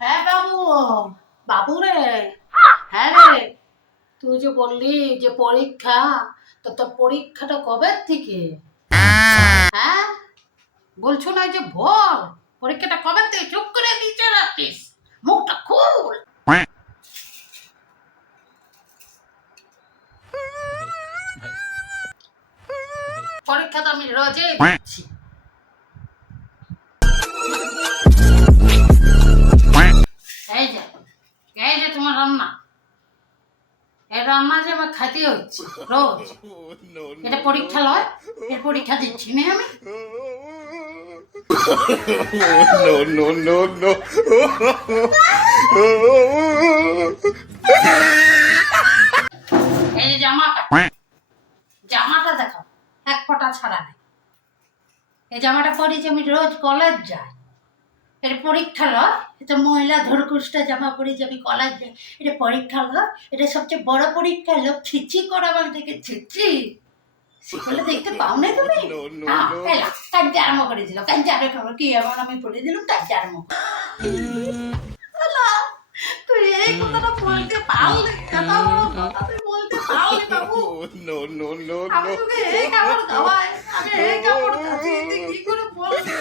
হ্যাঁ বাবু, বাবু রে। হ্যাঁ রে, তুই যে বললি যে পরীক্ষা, তো তোর পরীক্ষাটা কবে থেকে? হ্যাঁ, বলছো না যে বল, পরীক্ষাটা কবে থেকে? চুপ করে নিচে রাখিস, মুখটা খুল। পরীক্ষা তো আমি রোজই দিচ্ছি। এই যে, এই যে তোমার রান্না, এই রান্না যে আমার খাইতে হচ্ছে রোজ, এটা পরীক্ষা লয়? এর পরীক্ষা দিচ্ছি না আমি? no. এই যে জামাটা, জামাটা দেখো, এক ফোঁটা ছাড়া নেই। এই জামাটা পরি যে আমি রোজ কলেজ যাই, এটা পরীক্ষা লয়? এটা মহিলা ধরকুষ্টা জামা পরে যে আমি কলেজ যাই, এটা পরীক্ষা লয়? এটা সবচেয়ে বড় পরীক্ষা, লোক ছিচি করাবার থেকে ছিচি সেগুলো দেখতে পাও না তুমি? হ্যাঁ, এলা কাজে আরম্ভ করে দিল, কাজে আরম্ভ করো কি এমন আমি বলে দিলাম, কাজে আরম্ভ করো। এলা, তুই এই কথাটা বলতে পারলে, এত বড় কথা তুই বলতে পারলে বাবু? No. আমি তোকে এই কাপড় খাওয়াই, আমি এই কাপড় খাচ্ছি, তুই কি করে বললি?